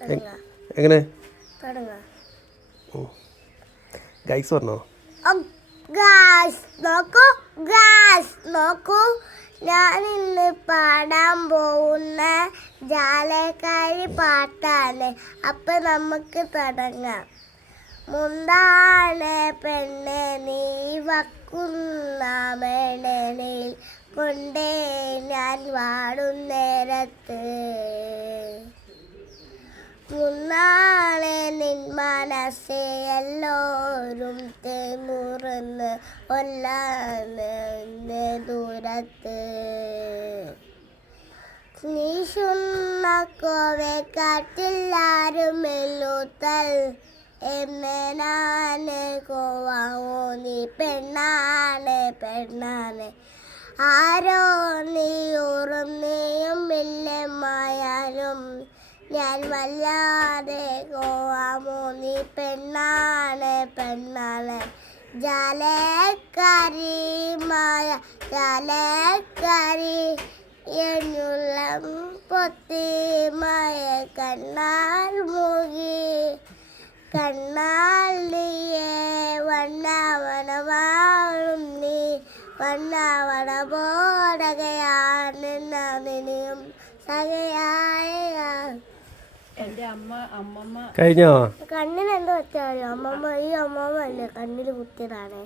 എങ്ങനെ ഗൈസ് പറഞ്ഞോ? നോക്കൂ, ഞാൻ ഇന്ന് പാടാൻ പോകുന്ന ജാലക്കാരി പാട്ടാണ്. അപ്പൊ നമുക്ക് തുടങ്ങാം. മുന്താണെ പെണ്ണെ നീ വക്കുന്ന മേണനിൽ കൊണ്ടേ ഞാൻ വാടുന്നേരത്ത്, മുന്നാളെ നിൻ മനസ്സെ എല്ലാവരും തേമുറന്ന് കൊല്ലാന്ന് ദൂരത്ത്, നീശുന്ന കോവെ കാട്ടില്ലാരും മെല്ലുത്തൽ എമ്മനാണ് കോവാമോ നീ പെണ്ണാണ് ആരോ നീ ഓർമ്മയും ഇല്ലമായാലും ഞാൻ വല്ലാതെ കോവാമോ നീ പെണ്ണാണ് ജാലക്കാരിമായ ജാലക്കാരി എന്നുള്ള പൊത്തിമായ കണ്ണാൽ മൂകി കണ്ണാൽ നീയെ വണ്ണവണവാളും നീ വണ്ണവണ ബോടകയാണ് നിന്നെയും സകയായ. എൻ്റെ അമ്മമ്മ കഴിഞ്ഞോ? കണ്ണിന് എന്ത് വെച്ചാലോ അമ്മമ്മ, ഈ അമ്മമ്മ അല്ലേ കണ്ണിൽ കുത്തിയതാണ്.